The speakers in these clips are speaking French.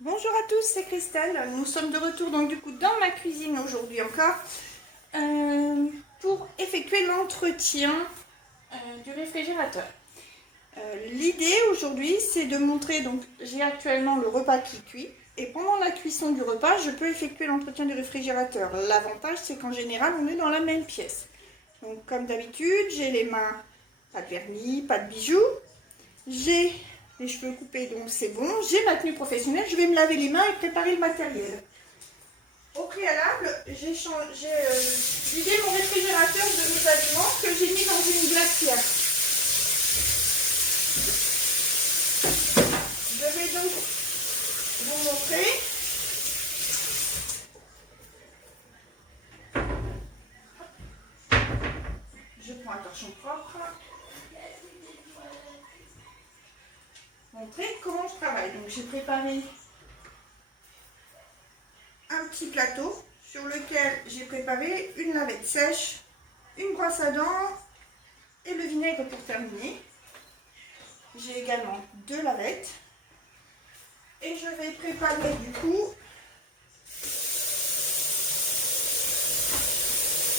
Bonjour à tous, c'est Christelle. Nous sommes de retour donc du coup dans ma cuisine aujourd'hui encore pour effectuer l'entretien du réfrigérateur. L'idée aujourd'hui c'est de montrer, donc j'ai actuellement le repas qui cuit et pendant la cuisson du repas je peux effectuer l'entretien du réfrigérateur. L'avantage c'est qu'en général on est dans la même pièce. Donc comme d'habitude j'ai les mains, pas de vernis, pas de bijoux, j'ai les cheveux coupés, donc c'est bon. J'ai ma tenue professionnelle, je vais me laver les mains et préparer le matériel. Au préalable, j'ai vidé mon réfrigérateur de mes aliments que j'ai mis dans une glacière. Je vais donc vous montrer. Je prends un torchon propre. Montrer comment je travaille. Donc j'ai préparé un petit plateau sur lequel j'ai préparé une lavette sèche, une brosse à dents et le vinaigre pour terminer. J'ai également 2 lavettes et je vais préparer du coup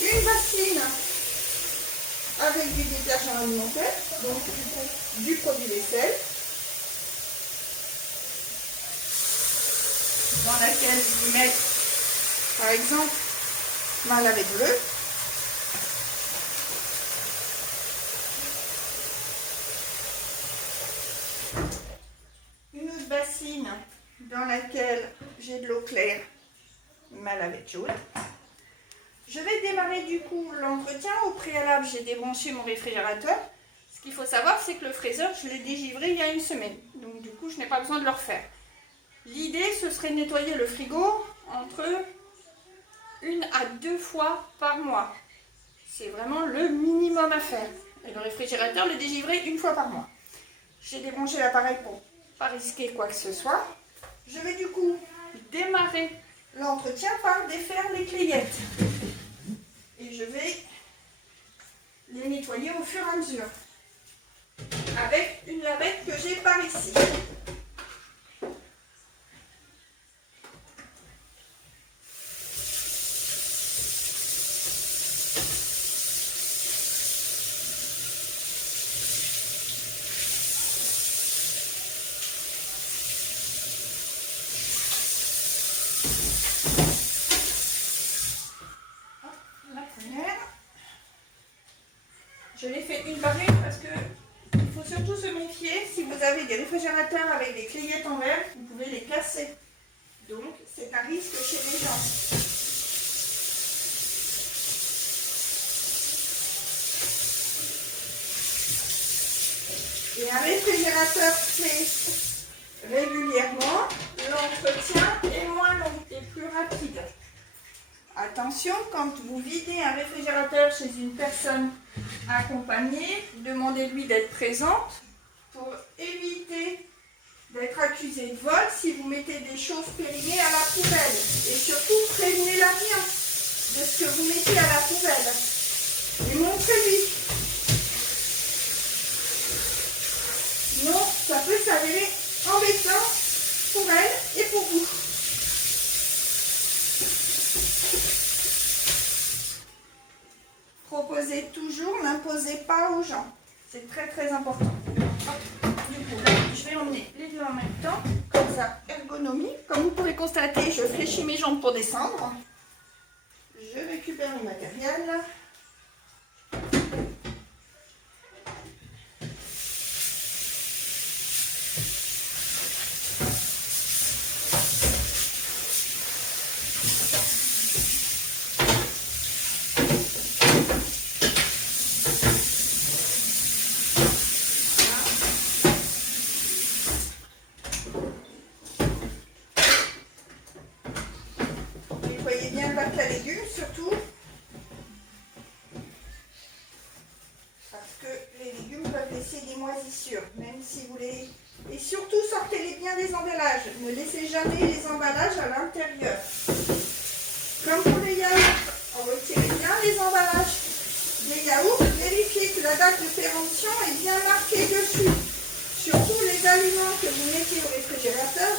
une bassine avec du détergent alimentaire, donc du produit vaisselle, dans laquelle je vais mettre par exemple ma lavette bleue. Une autre bassine dans laquelle j'ai de l'eau claire, ma lavette jaune. Je vais démarrer du coup l'entretien. Au préalable, j'ai débranché mon réfrigérateur. Ce qu'il faut savoir, c'est que le fraiseur, je l'ai dégivré il y a une semaine. Donc du coup, je n'ai pas besoin de le refaire. L'idée, ce serait de nettoyer le frigo entre 1 à 2 fois par mois. C'est vraiment le minimum à faire. Et le réfrigérateur, le dégivrer 1 fois par mois. J'ai débranché l'appareil pour ne pas risquer quoi que ce soit. Je vais du coup démarrer l'entretien par défaire les clayettes. Et je vais les nettoyer au fur et à mesure. Avec une lavette que j'ai par ici. La première. Je l'ai fait une par une parce que il faut surtout se méfier. Si vous avez des réfrigérateurs avec des clayettes en verre, vous pouvez les casser. Donc c'est un risque chez les gens. Et un réfrigérateur fait régulièrement, l'entretien est moins long et plus rapide. Attention, quand vous videz un réfrigérateur chez une personne accompagnée, demandez-lui d'être présente pour éviter d'être accusé de vol si vous mettez des choses périmées à la poubelle. Et surtout, prévenez l'avion de ce que vous mettez à la poubelle. Et montrez-lui. Sinon, ça peut s'avérer embêtant pour elle et pour vous. Proposez toujours, n'imposez pas aux gens. C'est très très important. Du coup, là, je vais emmener les deux en même temps, comme ça, ergonomie. Comme vous pouvez constater, je fléchis mes jambes pour descendre. Je récupère le matériel. Nettoyez bien le bac à légumes, surtout. Parce que les légumes peuvent laisser des moisissures, même si vous les... Et surtout, sortez-les bien des emballages. Ne laissez jamais les emballages à l'intérieur. Comme pour les yaourts, retirez bien les emballages des yaourts. Vérifiez que la date de péremption est bien marquée dessus. Surtout les aliments que vous mettez au réfrigérateur,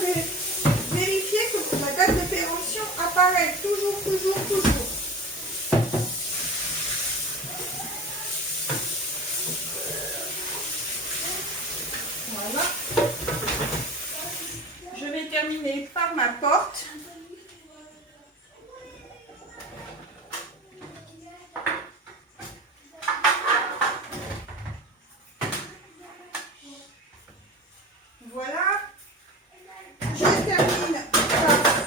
terminer par ma porte. Voilà. Je termine par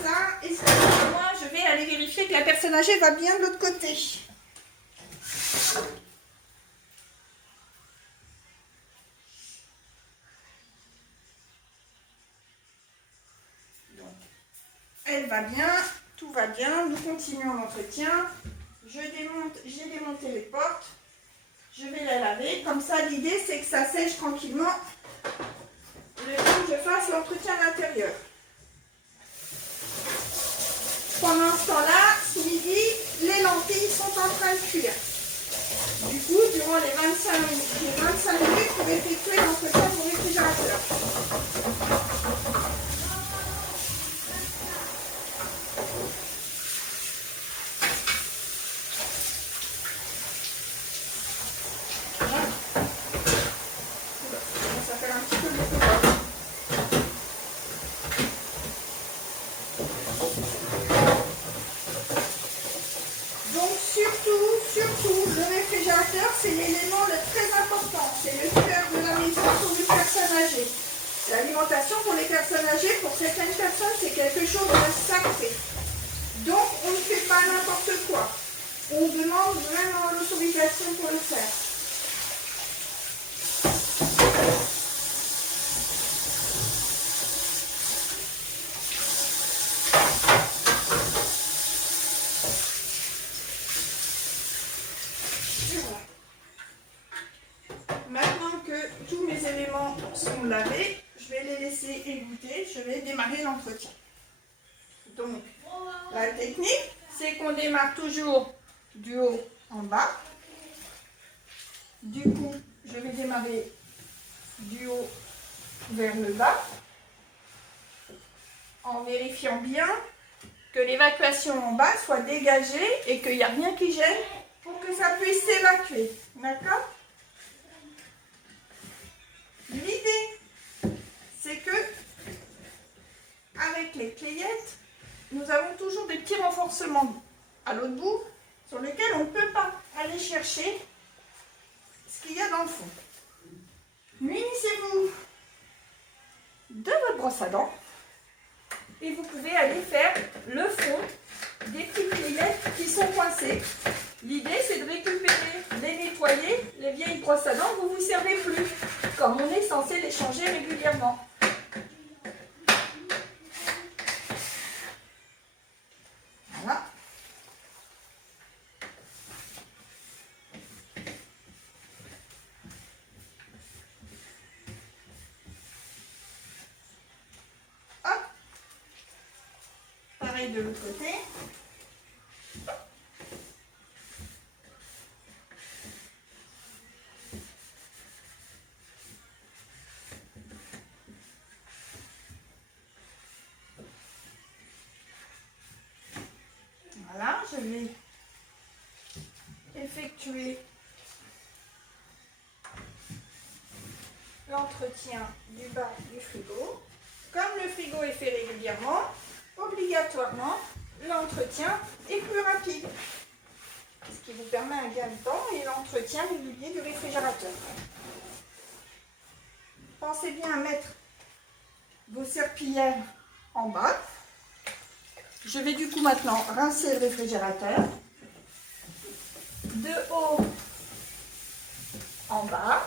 ça. Excusez-moi, je vais aller vérifier que la personne âgée va bien de l'autre côté. Elle va bien, tout va bien, nous continuons l'entretien. J'ai démonté les portes, je vais la laver. Comme ça, l'idée c'est que ça sèche tranquillement le temps que je fasse l'entretien à l'intérieur. Pendant ce temps-là, ce midi, les lentilles sont en train de cuire. Du coup, durant les 25 minutes pour effectuer l'entretien de mon réfrigérateur. Ça fait un petit peu beaucoup. Donc surtout, le réfrigérateur, c'est l'élément le très important. C'est le cœur de la maison pour les personnes âgées. L'alimentation pour les personnes âgées, pour certaines personnes, c'est quelque chose de sacré. Donc, on ne fait pas n'importe quoi. On demande vraiment l'autorisation pour le faire. Maintenant que tous mes éléments sont lavés, je vais les laisser égoutter. Je vais démarrer l'entretien. Donc, la technique, c'est qu'on démarre toujours du haut en bas. Du coup, je vais démarrer du haut vers le bas, en vérifiant bien que l'évacuation en bas soit dégagée et qu'il n'y a rien qui gêne pour que ça puisse s'évacuer. D'accord? L'idée, c'est que avec les clayettes, nous avons toujours des petits renforcements à l'autre bout sur lesquels on ne peut pas aller chercher ce qu'il y a dans le fond. Munissez-vous de votre brosse à dents et vous pouvez aller faire le fond des petites clayettes qui sont coincées. L'idée, c'est de récupérer, les nettoyer, les vieilles brosses à dents que vous ne vous servez plus, comme on est censé les changer régulièrement. Voilà. Hop. Pareil de l'autre côté. Voilà, je vais effectuer l'entretien du bas du frigo. Comme le frigo est fait régulièrement, obligatoirement, l'entretien est plus rapide. Ce qui vous permet un gain de temps et l'entretien régulier du réfrigérateur. Pensez bien à mettre vos serpillères en bas. Je vais du coup maintenant rincer le réfrigérateur. De haut en bas.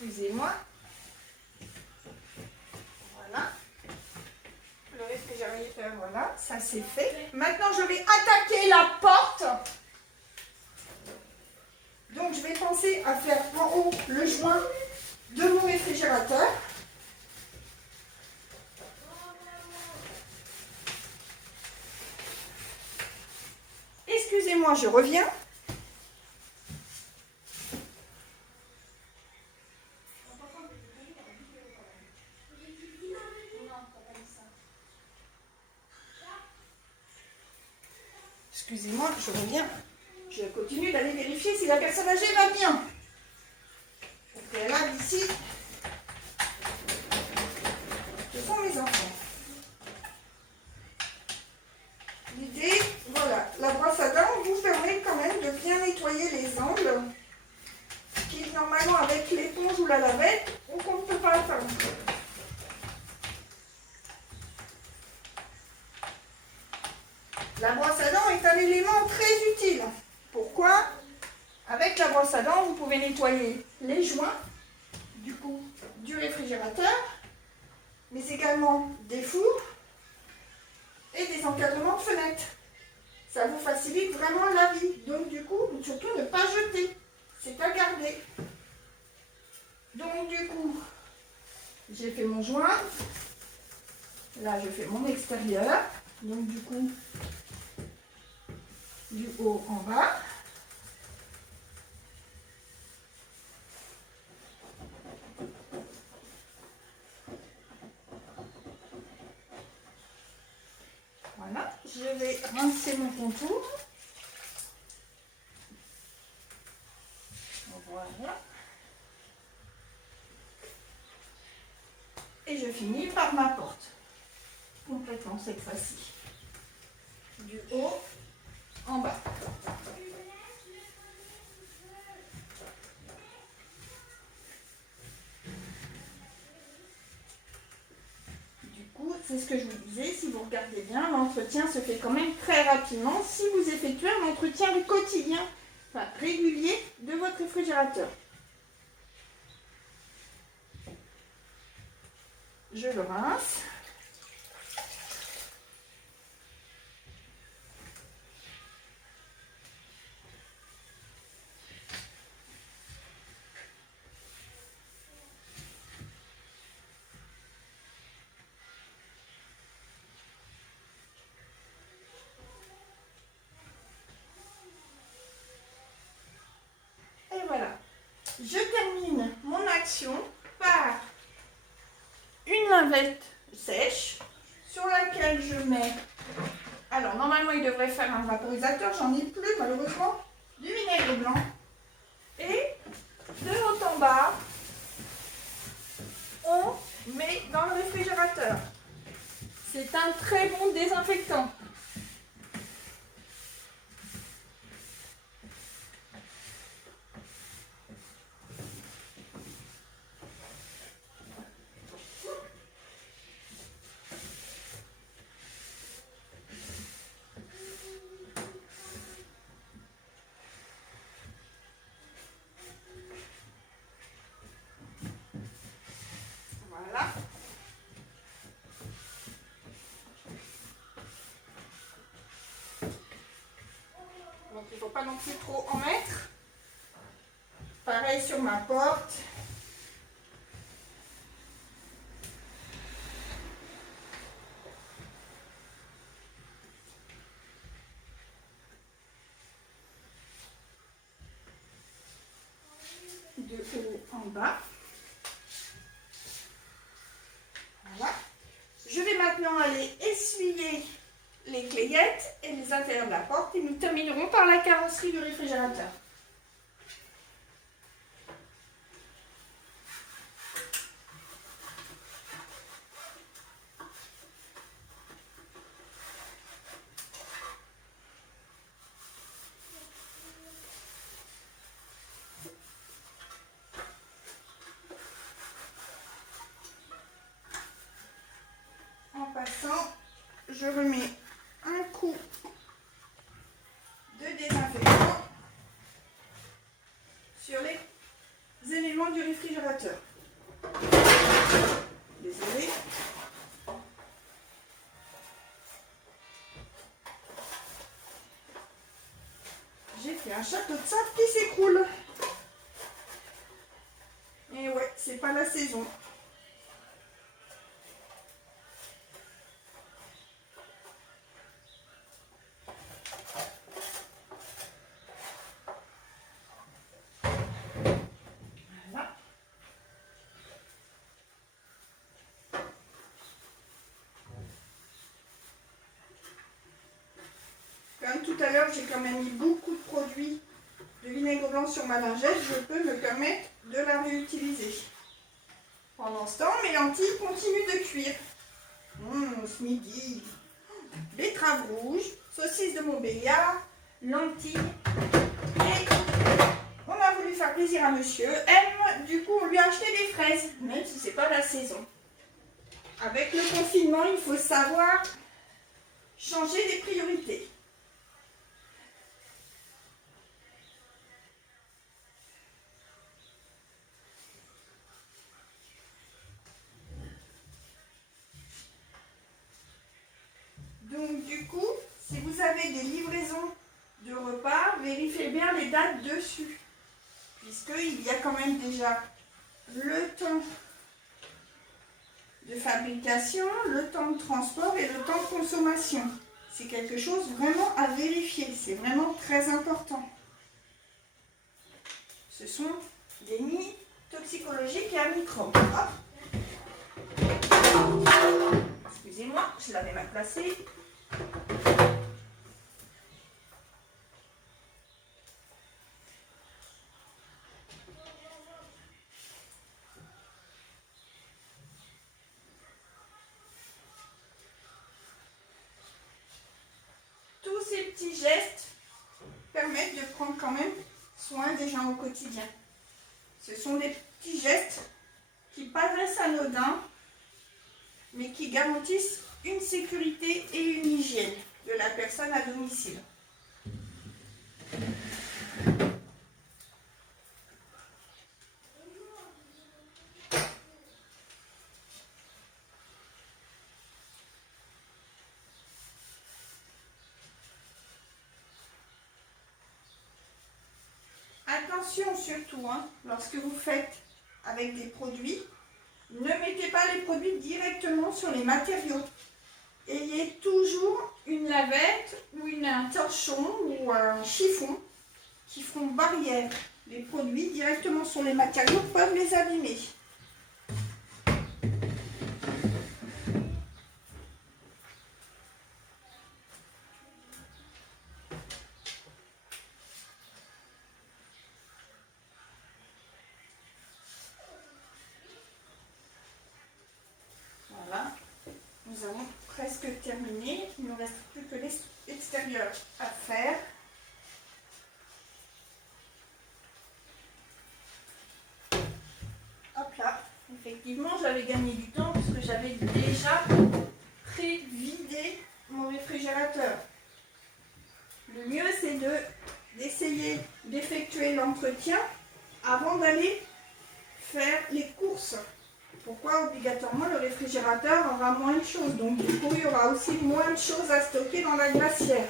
Excusez-moi. Voilà. Le réfrigérateur, voilà, ça c'est fait. Maintenant, je vais attaquer la porte. Donc, je vais penser à faire en haut le joint de mon réfrigérateur. Excusez-moi, je reviens. Excusez-moi, je reviens. Je continue d'aller vérifier si la personne âgée va bien. Au préalable ici, ce sont mes enfants. L'idée, voilà, la brosse à dents vous permet quand même de bien nettoyer les angles qui, normalement, avec l'éponge ou la lavette, on ne peut pas atteindre. La brosse à dents est un élément très utile. Pourquoi? Avec la brosse à dents, vous pouvez nettoyer les joints du réfrigérateur, mais également des fours et des encadrements de fenêtres. Ça vous facilite vraiment la vie. Donc du coup, surtout ne pas jeter. C'est à garder. Donc du coup, j'ai fait mon joint. Là, je fais mon extérieur. Donc du coup, du haut en bas. Voilà, je vais rincer mon contour. Voilà. Et je finis par ma porte. Complètement cette fois-ci. Du haut en bas. Du coup, c'est ce que je vous disais, si vous regardez bien, l'entretien se fait quand même très rapidement si vous effectuez un entretien quotidien, enfin régulier, de votre réfrigérateur. Je le rince. Et voilà. Je termine mon action par une lavette sèche sur laquelle je mets... Alors, normalement, il devrait faire un vaporisateur. J'en ai plus, malheureusement. Du vinaigre blanc. Et de haut en bas, on met dans le réfrigérateur. C'est un très bon désinfectant. Voilà. Donc il ne faut pas non plus trop en mettre. Pareil sur ma porte. De haut en bas. Voilà. Je vais maintenant aller essuyer les clayettes et les intérieurs de la porte et nous terminerons par la carrosserie du réfrigérateur. En passant, je remets un coup de désinfectant sur les éléments du réfrigérateur. Désolée. J'ai fait un château de sable qui s'écroule. Et ouais, c'est pas la saison. Voilà. Comme Comme tout à l'heure, j'ai quand même mis beaucoup de produits de vinaigre blanc sur ma lingette, je peux me permettre de la réutiliser. Pendant ce temps, mes lentilles continuent de cuire. Ce midi, betterave rouge, saucisse de Montbéliard, lentilles. Et on a voulu faire plaisir à monsieur M. Du coup, on lui a acheté des fraises, même si c'est pas la saison. Avec le confinement, il faut savoir changer les priorités. Donc du coup, si vous avez des livraisons de repas, vérifiez bien les dates dessus. Puisqu'il y a quand même déjà le temps de fabrication, le temps de transport et le temps de consommation. C'est quelque chose vraiment à vérifier, c'est vraiment très important. Ce sont des nids toxicologiques et à microbes. Excusez-moi, je l'avais mal placé. Tous ces petits gestes permettent de prendre quand même soin des gens au quotidien. Ce sont des petits gestes qui paraissent anodins, mais qui garantissent une sécurité et une hygiène de la personne à domicile. Attention surtout, lorsque vous faites avec des produits, ne mettez pas les produits directement sur les matériaux. Ayez toujours une lavette ou un torchon ou un chiffon qui feront barrière. Les produits directement sur les matériaux peuvent les abîmer. Voilà, nous avons presque terminé. Il ne nous reste plus que l'extérieur à faire. Hop là, effectivement, j'avais gagné du temps puisque j'avais déjà pré-vidé mon réfrigérateur. Le mieux, c'est d'essayer d'effectuer l'entretien avant d'aller faire les courses. Pourquoi obligatoirement le réfrigérateur aura moins de choses. Donc du coup, il y aura aussi moins de choses à stocker dans la glacière.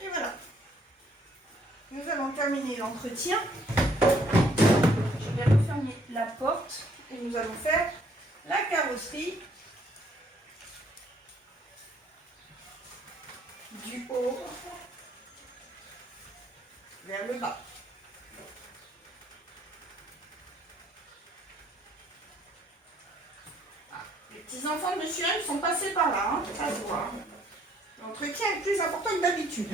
Et voilà. Nous allons terminer l'entretien. Je vais refermer la porte et nous allons faire la carrosserie du haut vers le bas. Les petits enfants de monsieur M sont passés par là, ça se voit. L'entretien est plus important que d'habitude.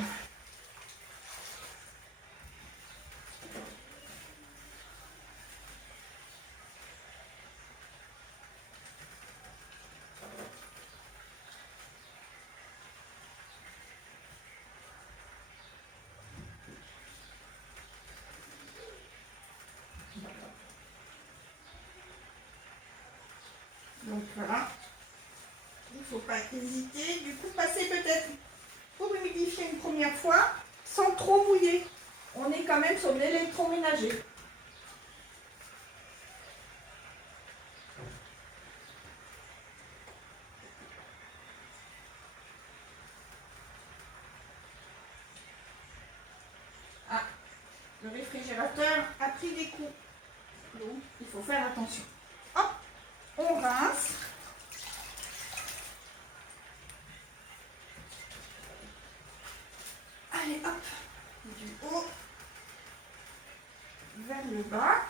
Donc voilà, il ne faut pas hésiter. Du coup, passer peut-être pour humidifier une première fois sans trop mouiller. On est quand même sur de l'électroménager. Ah, le réfrigérateur a pris des coups. Donc, il faut faire attention. Hop, on rince. hop, du haut vers le bas.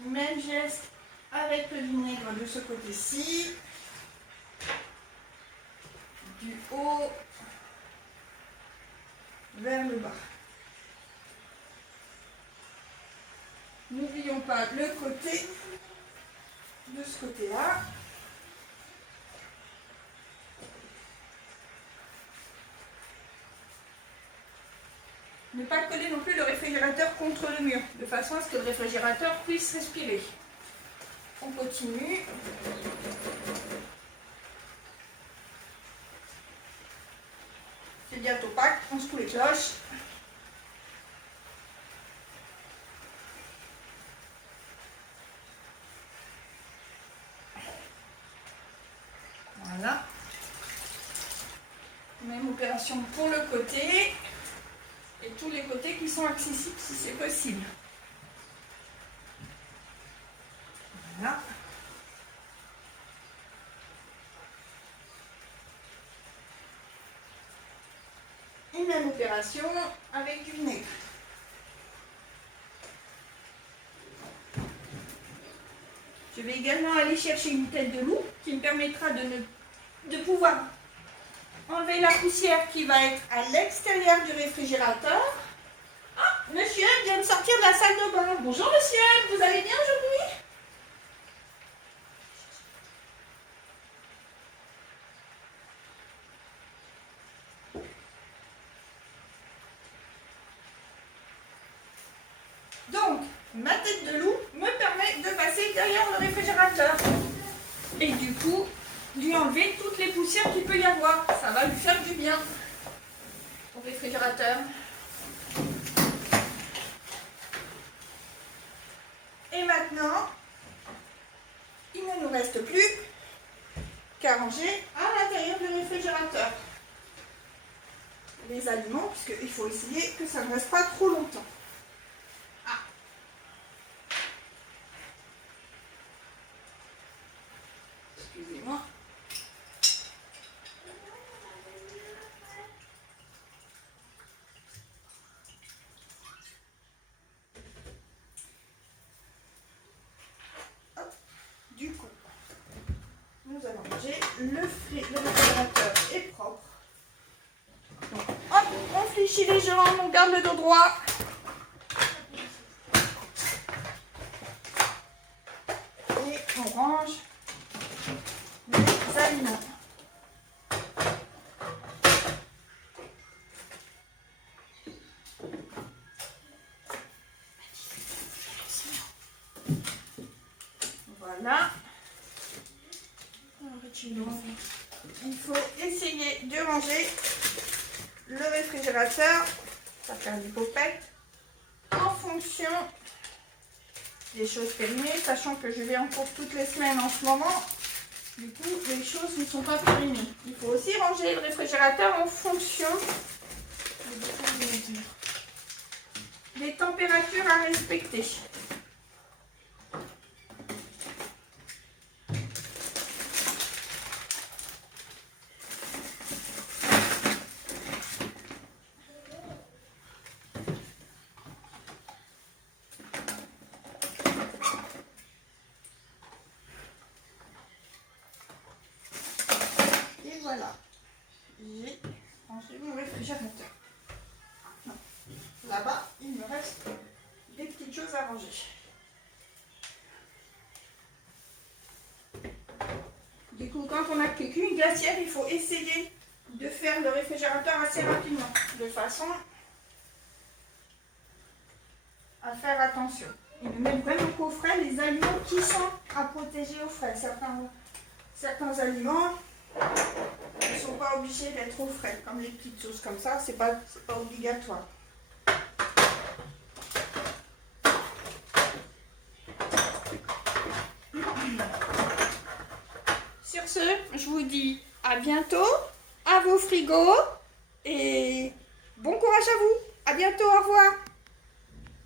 Même geste avec le vinaigre de ce côté-ci. Du haut vers le bas. N'oublions pas le côté de ce côté-là. Ne pas coller non plus le réfrigérateur contre le mur, de façon à ce que le réfrigérateur puisse respirer. On continue. C'est bientôt Pâques, on secoue les cloches. Voilà. Même opération pour le côté. Et tous les côtés qui sont accessibles si c'est possible. Voilà. Une même opération avec du vinaigre. Je vais également aller chercher une tête de loup qui me permettra de pouvoir enlever la poussière qui va être à l'extérieur du réfrigérateur. Ah, monsieur vient de sortir de la salle de bain. Bonjour monsieur, vous allez bien aujourd'hui? Donc, ma tête de loup me permet de passer derrière le réfrigérateur. Et du coup, lui enlever toutes les poussières qu'il peut y avoir. Ça va lui faire du bien au réfrigérateur. Et maintenant, il ne nous reste plus qu'à ranger à l'intérieur du réfrigérateur les aliments, puisqu'il faut essayer que ça ne reste pas trop longtemps. Ah. Excusez-moi. Du coup, nous allons ranger le réfrigérateur est propre. Donc, hop, on fléchit les jambes, on garde le dos droit. Et on range les aliments. Voilà. Il faut essayer de ranger le réfrigérateur, ça fait des popettes, en fonction des choses périmées, sachant que je vais en cours toutes les semaines en ce moment. Du coup, les choses ne sont pas périmées. Il faut aussi ranger le réfrigérateur en fonction des températures à respecter. Voilà, j'ai rangé mon réfrigérateur. Là-bas, il me reste des petites choses à ranger. Du coup, quand on a qu'une glacière, il faut essayer de faire le réfrigérateur assez rapidement, de façon à faire attention. Et de mettre vraiment qu'au frais les aliments qui sont à protéger au frais. Certains aliments ne sont pas obligés d'être au frais, comme les petites sauces comme ça, c'est pas obligatoire. Sur ce, je vous dis à bientôt, à vos frigos et bon courage à vous. À bientôt, au revoir.